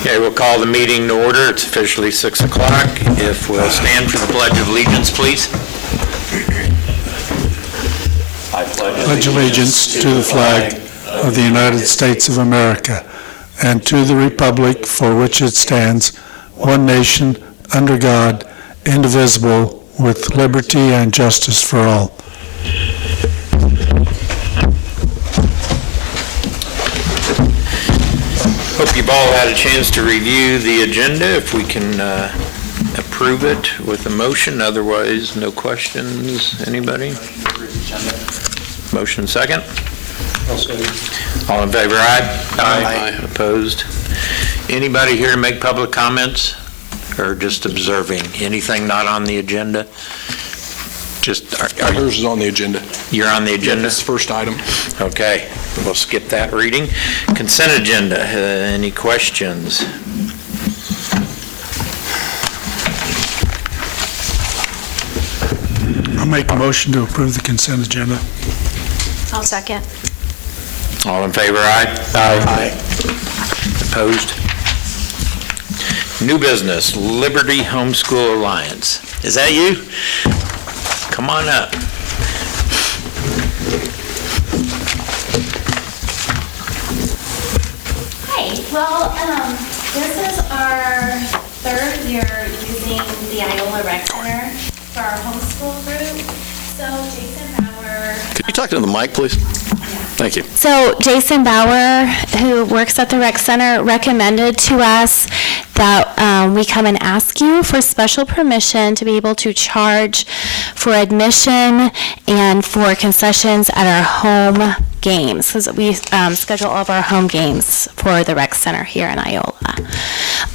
Okay, we'll call the meeting to order. It's officially 6 o'clock. If we'll stand for the Pledge of Allegiance, please. I pledge allegiance to the flag of the United States of America and to the republic for which it stands, one nation, under God, indivisible, with liberty and justice for all. Hope you've all had a chance to review the agenda. If we can approve it with a motion, otherwise no questions. Anybody? Motion second. All in favor, aye? Aye. Opposed? Anybody here to make public comments or just observing? Anything not on the agenda? Just yours is on the agenda. You're on the agenda? This first item. Okay, we'll skip that reading. Consent agenda, any questions? I'll make a motion to approve the consent agenda. I'll second. All in favor, aye? Aye. Opposed? New business, Liberty Homeschool Alliance. Is that you? Come on up. Hi. Well, this is our third year using the Iola Rec Center for our homeschool group. So Jason Bauer. Could you talk to the mic, please? Thank you. So Jason Bauer, who works at the Rec Center, recommended to us that we come and ask you for special permission to be able to charge for admission and for concessions at our home games, because we schedule all of our home games for the Rec Center here in Iola.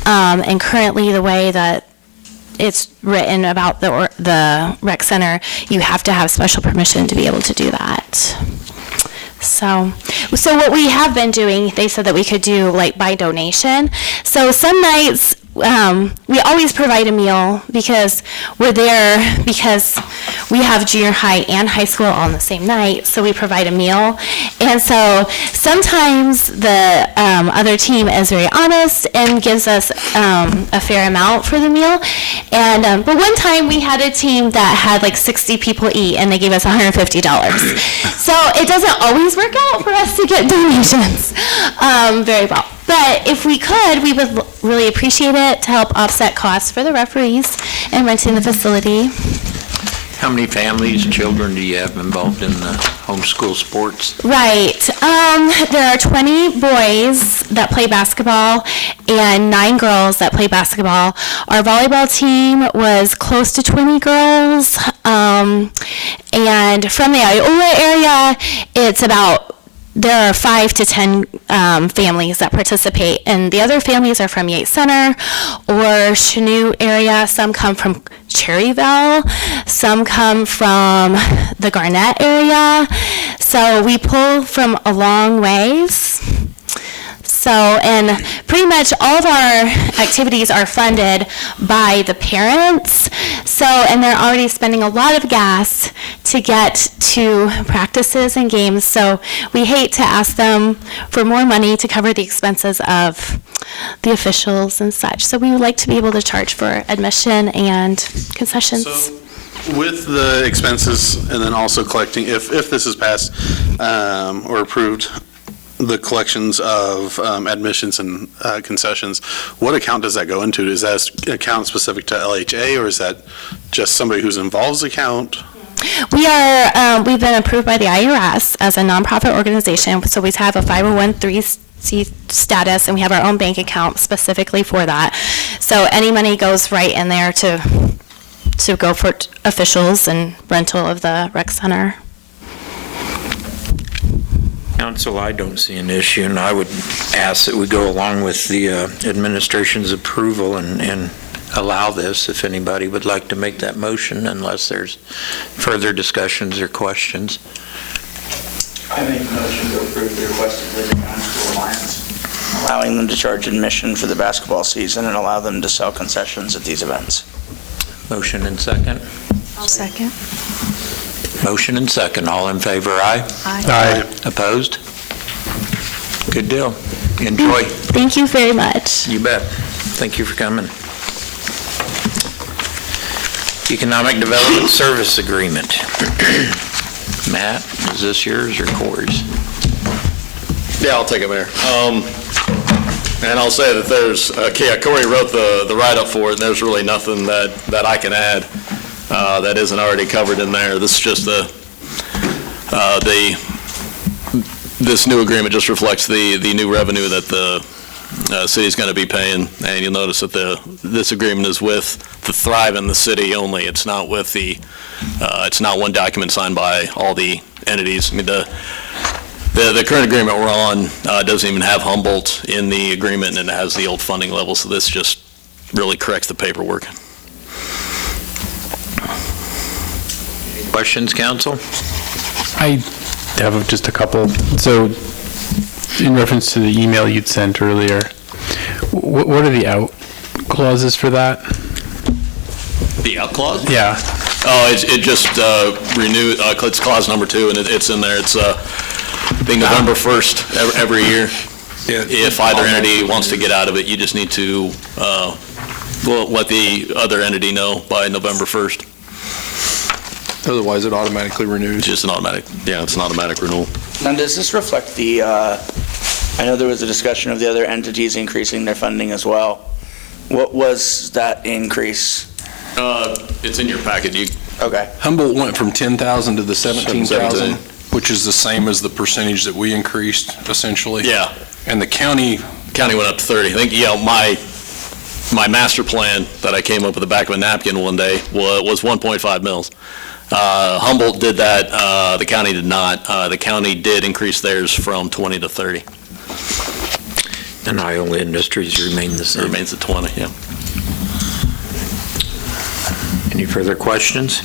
And currently the way that it's written about the Rec Center, you have to have special permission to be able to do that. So what we have been doing, they said that we could do like by donation. So some nights we always provide a meal because we're there because we have junior high and high school all on the same night, so we provide a meal. And so sometimes the other team is very honest and gives us a fair amount for the meal. And but one time we had a team that had like 60 people eat and they gave us $150. So it doesn't always work out for us to get donations very well. But if we could, we would really appreciate it to help offset costs for the referees and renting the facility. How many families, children do you have involved in the homeschool sports? Right. There are 20 boys that play basketball and 9 girls that play basketball. Our volleyball team was close to 20 girls. And from the Iola area, it's about there are 5 to 10 families that participate, and the other families are from Yates Center or Chanute area. Some come from Cherryville, some come from the Garnett area. So we pull from a long ways. So, and pretty much all of our activities are funded by the parents. So, and they're already spending a lot of gas to get to practices and games. So we hate to ask them for more money to cover the expenses of the officials and such. So we would like to be able to charge for admission and concessions. So with the expenses and then also collecting, if this is passed or approved, the collections of admissions and concessions, what account does that go into? Is that an account specific to LHA, or is that just somebody who's involved's account? We've been approved by the IRS as a nonprofit organization, so we have a 501(c) status, and we have our own bank account specifically for that. So any money goes right in there to go for officials and rental of the rec center. Council, I don't see an issue, and I would ask that we go along with the administration's approval and allow this, if anybody would like to make that motion, unless there's further discussions or questions. I make a motion to approve the requested Liberty Homeschool Alliance, allowing them to charge admission for the basketball season and allow them to sell concessions at these events. Motion and second. I'll second. Motion and second. All in favor, aye? Aye. Aye. Opposed? Good deal. Enjoy. Thank you very much. You bet. Thank you for coming. Economic Development Service Agreement. Matt, is this yours or Corey's? Yeah, I'll take it, Mayor. And I'll say that there's, Corey wrote the write-up for it, and there's really nothing that I can add that isn't already covered in there. This is just this new agreement just reflects the new revenue that the city's going to be paying, and you'll notice that this agreement is with the Thrive in the city only. It's not with it's not one document signed by all the entities. I mean, the current agreement we're on doesn't even have Humboldt in the agreement, and it has the old funding level, so this just really corrects the paperwork. Questions, council? I have just a couple. So, in reference to the email you'd sent earlier, what are the out clauses for that? The out clause? Yeah. Oh, it just renewed, it's clause number 2, and it's in there. It's, I think, November 1st every year. If either entity wants to get out of it, you just need to let the other entity know by November 1st. Otherwise, it automatically renews. It's just an automatic, it's an automatic renewal. Now, does this reflect I know there was a discussion of the other entities increasing their funding as well. What was that increase? It's in your packet. Okay. Humboldt went from 10,000 to the 17,000, 17. which is the same as the percentage that we increased, essentially. Yeah. And the county County went up to 30. I think, my master plan that I came up with the back of a napkin one day was 1.5 mils. Humboldt did that. The county did not. The county did increase theirs from 20 to 30. And Iola Industries remain the It same. remains at 20, yeah. Any further questions?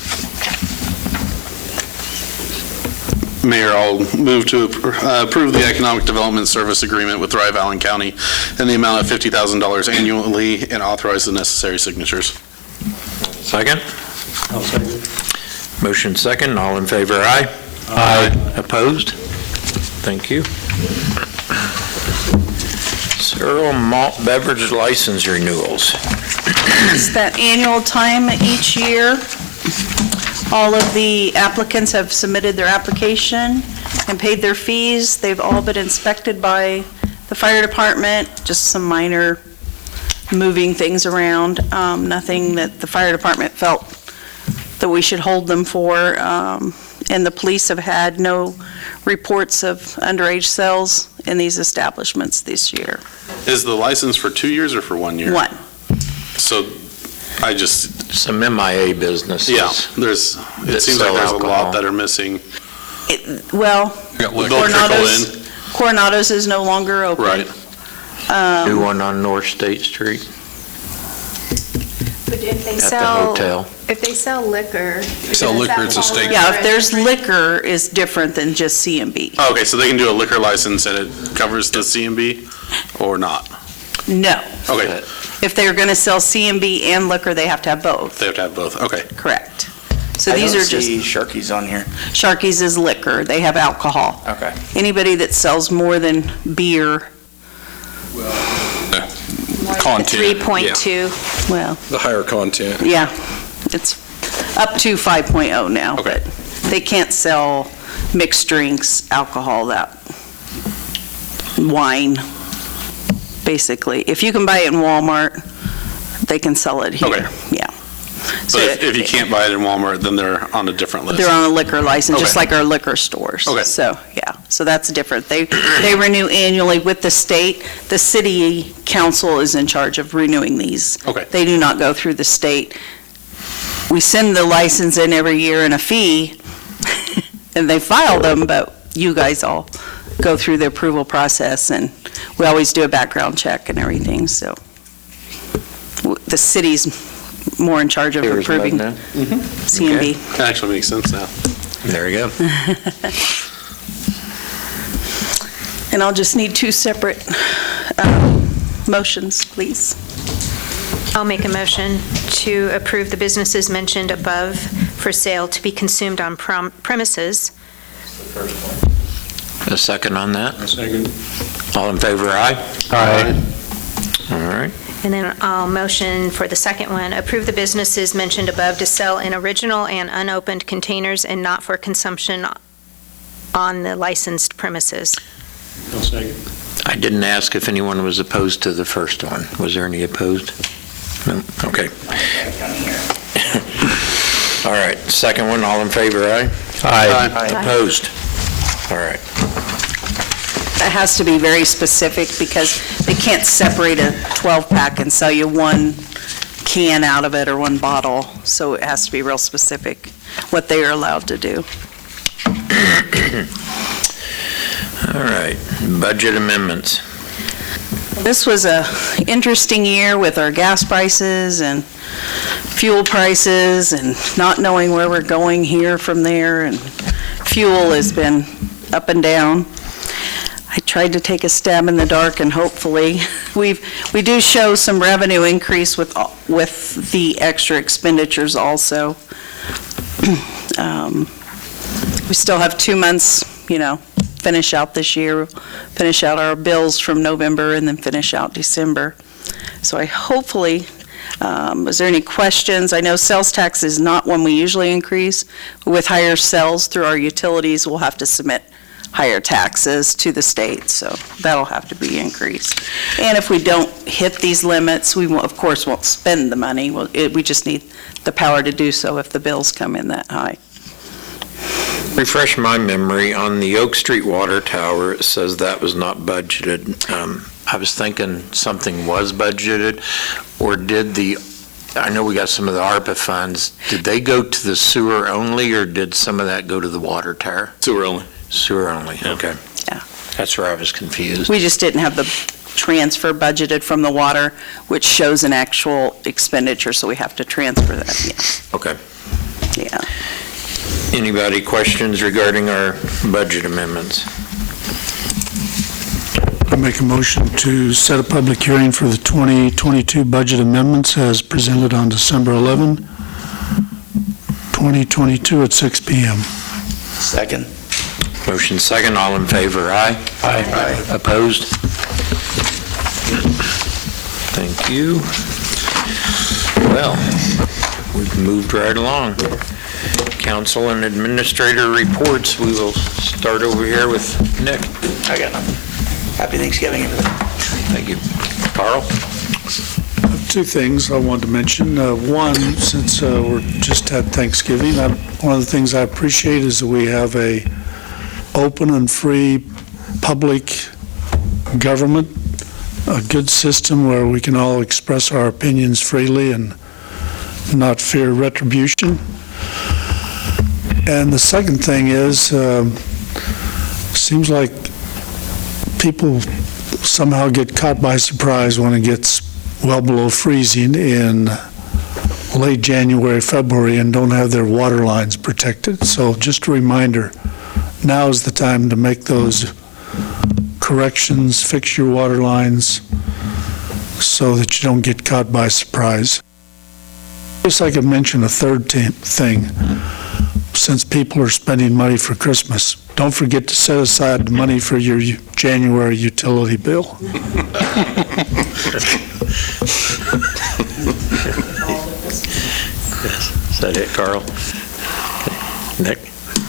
Mayor, I'll move to approve the Economic Development Service Agreement with Thrive Allen County in the amount of $50,000 annually and authorize the necessary signatures. Second? Motion second. All in favor, aye? Aye. Opposed? Thank you. Cereal malt beverage license renewals. It's that annual time each year. All of the applicants have submitted their application and paid their fees. They've all been inspected by the fire department, just some minor moving things around, nothing that the fire department felt that we should hold them for. And the police have had no reports of underage sales in these establishments this year. Is the license for 2 years or for 1 year? One. So I just, Some MIA businesses. yeah, it seems like sell there's a alcohol. lot that are missing. Well, got liquor. They'll trickle in. Coronado's is no longer open. Right. New one on North State Street But if they at the sell, hotel. if they sell liquor. Sell liquor, it's a state. Yeah, if there's liquor, is different than just C&B. Okay, so they can do a liquor license and it covers the C&B or not? No. Okay, If they're going to sell C&B and liquor, they have to have both. they have to have both, okay. Correct. So I these don't are just, see Sharky's on here. Sharky's is liquor. They have alcohol. Okay. Anybody that sells more than beer, Content. 3.2. well, The higher content. yeah, it's up to 5.0 now. Okay. But they can't sell mixed drinks, alcohol, wine, basically. If you can buy it in Walmart, they can sell it here. Okay. Yeah. So But if you can't buy it in Walmart, then they're on a different list? They're on a liquor license, just Okay. like our liquor stores. Okay. So, yeah, so that's different. They renew annually with the state. The city council is in charge of renewing these. Okay. They do not go through the state. We send the license in every year and a fee, and they file them, but you guys all go through the approval process, and we always do a background check and everything, so. The city's more in charge of Here's approving Mud C&B. That actually makes sense now. There you go. And I'll just need 2 separate motions, please. I'll make a motion to approve the businesses mentioned above for sale to be consumed on premises. A second on that? All in favor, aye? Aye. All right. And then I'll motion for the second one, approve the businesses mentioned above to sell in original and unopened containers and not for consumption on the licensed premises. I didn't ask if anyone was opposed to the first one. Was there any opposed? No? Okay. All right, second one, all in favor, aye? Aye. Opposed? All right. It has to be very specific because they can't separate a 12-pack and sell you one can out of it or one bottle. So it has to be real specific what they are allowed to do. All right, budget amendments. This was a interesting year with our gas prices and fuel prices and not knowing where we're going here from there, and fuel has been up and down. I tried to take a stab in the dark, and hopefully we do show some revenue increase with the extra expenditures also. We still have 2 months, finish out this year, finish out our bills from November, and then finish out December. So I hopefully, is there any questions? I know sales tax is not one we usually increase. With higher sales through our utilities, we'll have to submit higher taxes to the state, so that'll have to be increased. And if we don't hit these limits, we of course won't spend the money. We just need the power to do so if the bills come in that high. Refresh my memory, on the Oak Street water tower, it says that was not budgeted. I was thinking something was budgeted, or I know we got some of the ARPA funds, did they go to the sewer only, or did some of that go to the water tower? Sewer only. Sewer only, okay. Yeah. That's where I was confused. We just didn't have the transfer budgeted from the water, which shows an actual expenditure, so we have to transfer that, Okay. yeah. Anybody questions regarding our budget amendments? I make a motion to set a public hearing for the 2022 budget amendments as presented on December 11, 2022 at 6 p.m. Second. Motion second, all in favor, aye? Aye. Opposed? Thank you. Well, we've moved right along. Council and administrator reports. We will start over here with Nick. I got nothing. Happy Thanksgiving, everybody. Thank you. Carl? Two things I wanted to mention. One, since we're just had Thanksgiving, one of the things I appreciate is that we have a open and free public government, a good system where we can all express our opinions freely and not fear retribution. And the second thing is, seems like people somehow get caught by surprise when it gets well below freezing in late January, February, and don't have their water lines protected. So just a reminder, now is the time to make those corrections, fix your water lines so that you don't get caught by surprise. I guess I could mention a third thing. Since people are spending money for Christmas, don't forget to set aside money for your January utility bill. Is that it, Carl? Nick?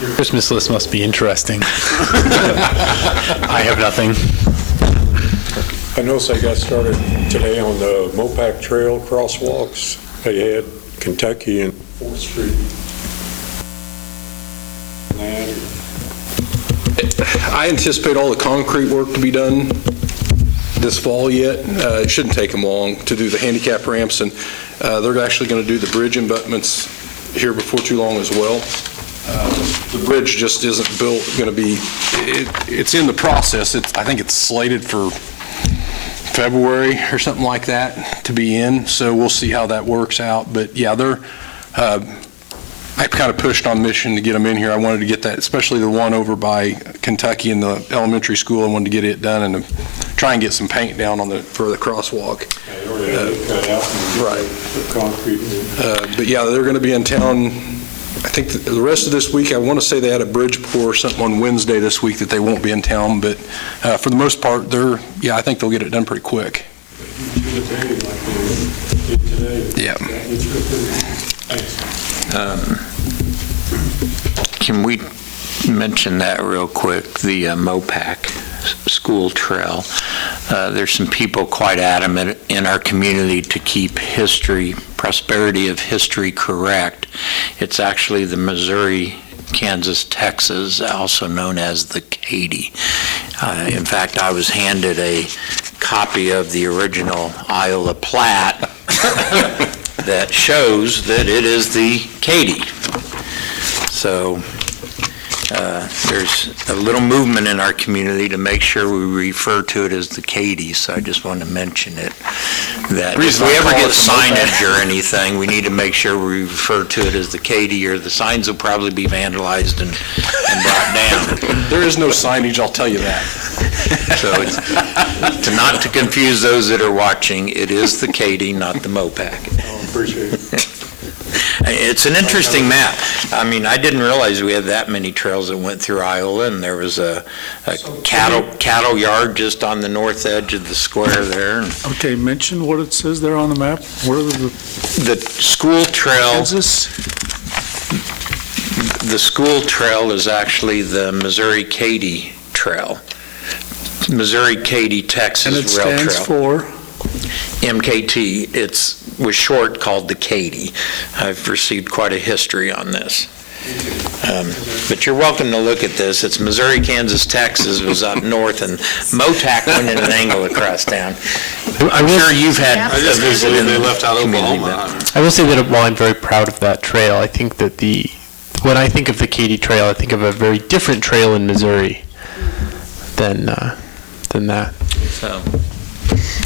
Your Christmas list must be interesting. I have nothing. I noticed they got started today on the Mopac Trail crosswalks. They had Kentucky and 4th Street. I anticipate all the concrete work to be done this fall yet. It shouldn't take them long to do the handicap ramps, and they're actually going to do the bridge abutments here before too long as well. The bridge just isn't going to be, it's in the process. I think it's slated for February or something like that to be in, so we'll see how that works out. But yeah, I kind of pushed on Mission to get them in here. I wanted to get that, especially the one over by Kentucky in the elementary school. I wanted to get it done and to try and get some paint down for the crosswalk. Right. Concrete. But yeah, they're going to be in town I think the rest of this week, I want to say they had a bridge pour or something on Wednesday this week that they won't be in town, but for the most part, I think they'll get it done pretty quick. Yeah. Can we mention that real quick, the MOPAC school trail? There's some people quite adamant in our community to keep prosperity of history correct. It's actually the Missouri, Kansas, Texas, also known as the Katy. In fact, I was handed a copy of the original Iola plat that shows that it is the Katy. So there's a little movement in our community to make sure we refer to it as the Katy, so I just want to mention it. That if we ever get signage or anything, we need to make sure we refer to it as the Katy, or the signs will probably be vandalized and brought down. There is no signage, I'll tell you that. So not to confuse those that are watching, it is the Katy, not the MOPAC. Appreciate it. It's an interesting map. I mean, I didn't realize we had that many trails that went through Iola, and there was a cattle yard just on the north edge of the square there. Okay, mention what it says there on the map. Where are the school trail, Kansas? the school trail is actually the Missouri-Katy Trail. Missouri-Katy, Texas And it Rail Trail. stands for? MKT. Was short called the Katy. I've received quite a history on this. But you're welcome to look at this. It's Missouri, Kansas, Texas was up north, and MOTAC went in an angle across town. I'm sure you've had I just can't believe they left out Oklahoma. I will say that while I'm very proud of that trail, I think that when I think of the Katy Trail, I think of a very different trail in Missouri than that. So,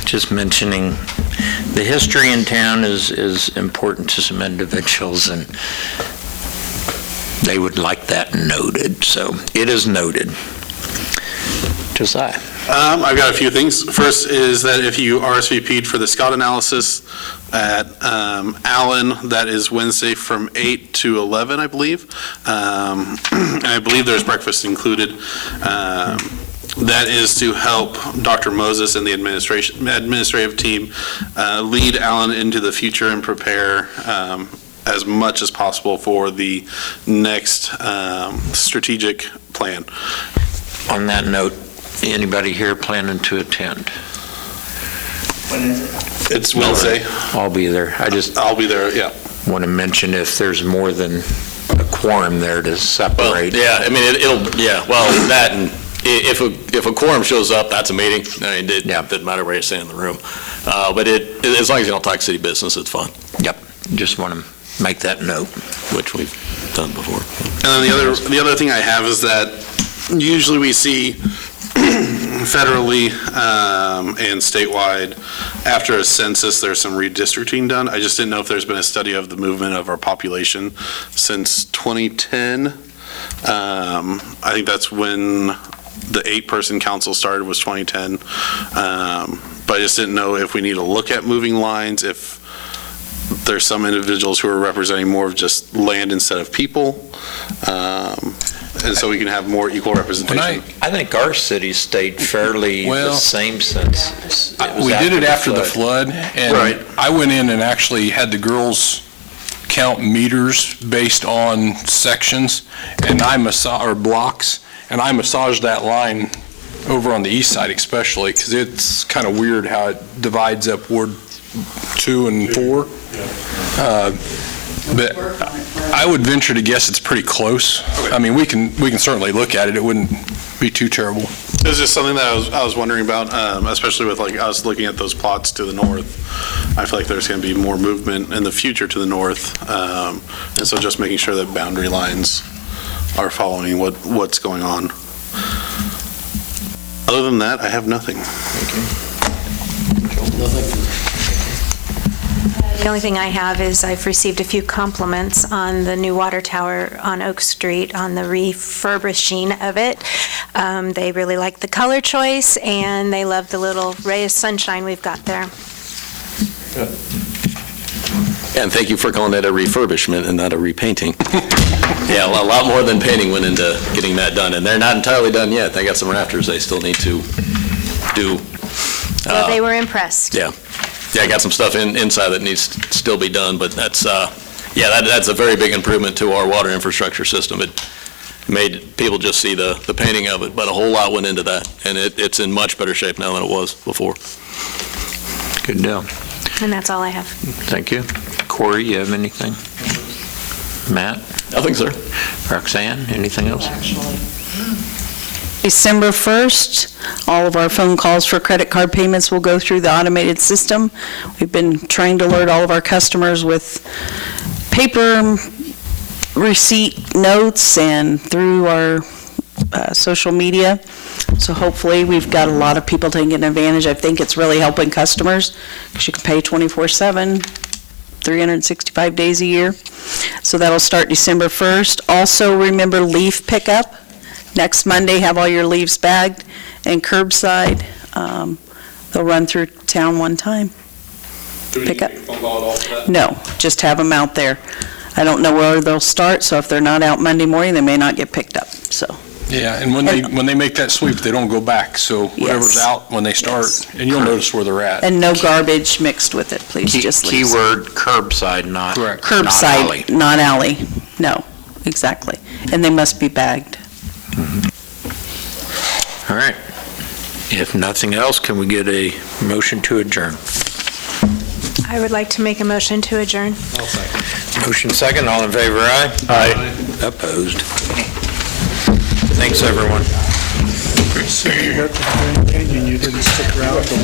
just mentioning the history in town is important to some individuals, and they would like that noted. So it is noted. Josiah. I've got a few things. First is that if you RSVP'd for the Scout analysis at Allen, that is Wednesday from 8 to 11, I believe. And I believe there's breakfast included. That is to help Dr. Moses and the administrative team lead Allen into the future and prepare as much as possible for the next strategic plan. On that note, anybody here planning to attend? When is it? It's Wednesday. I'll be there. I'll be there, yeah. Want to mention if there's more than a quorum there to separate. Well, yeah, I mean, that and if a quorum shows up, that's a meeting. I mean, it doesn't matter where you stand in the room. But as long as you don't talk city business, it's fine. Yep. Just want to make that note. Which we've done before. And then the other thing I have is that usually we see federally and statewide, after a census, there's some redistricting done. I just didn't know if there's been a study of the movement of our population since 2010. I think that's when the 8-person council started, was 2010. But I just didn't know if we need to look at moving lines, if there's some individuals who are representing more of just land instead of people. And so we can have more equal representation. I think our city stayed fairly the same since We did it after the flood, and Right. I went in and actually had the girls count meters based on sections, and or blocks, and I massaged that line over on the east side especially, because it's kind of weird how it divides up Ward 2 and 4. But I would venture to guess it's pretty close. Okay. I mean, we can certainly look at it. It wouldn't be too terrible. It was just something that I was wondering about, especially with us looking at those plots to the north. I feel like there's going to be more movement in the future to the north. And so just making sure that boundary lines are following what's going on. Other than that, I have nothing. The only thing I have is I've received a few compliments on the new water tower on Oak Street, on the refurbishing of it. They really like the color choice, and they love the little ray of sunshine we've got there. And thank you for calling that a refurbishment and not a repainting. Yeah, a lot more than painting went into getting that done, and they're not entirely done yet. They got some rafters they still need to do. So they were impressed. Yeah, I got some stuff inside that needs to still be done, but that's a very big improvement to our water infrastructure system. It made people just see the painting of it, but a whole lot went into that, and it's in much better shape now than it was before. Good deal. And that's all I have. Thank you. Corey, you have anything? Matt? Nothing, sir. Roxanne, anything else? December 1st, all of our phone calls for credit card payments will go through the automated system. We've been trying to alert all of our customers with paper receipt notes and through our social media. So hopefully, we've got a lot of people taking advantage. I think it's really helping customers because you can pay 24/7, 365 days a year. So that'll start December 1st. Also, remember leaf pickup. Next Monday, have all your leaves bagged and curbside. They'll run through town one time. Pick up. No, just have them out there. I don't know where they'll start, so if they're not out Monday morning, they may not get picked up, so. Yeah, and when they make that sweep, they don't go back, so whatever's Yes. out when they start, and you'll notice where they're at. And no garbage mixed with it, please, just leaves. Keyword curbside, not Correct. not alley. Curbside, not alley. No, exactly. And they must be bagged. All right. If nothing else, can we get a motion to adjourn? I would like to make a motion to adjourn. Motion second, all in favor, aye? Aye. Opposed? Thanks, everyone. So you got the green painting, you didn't stick around to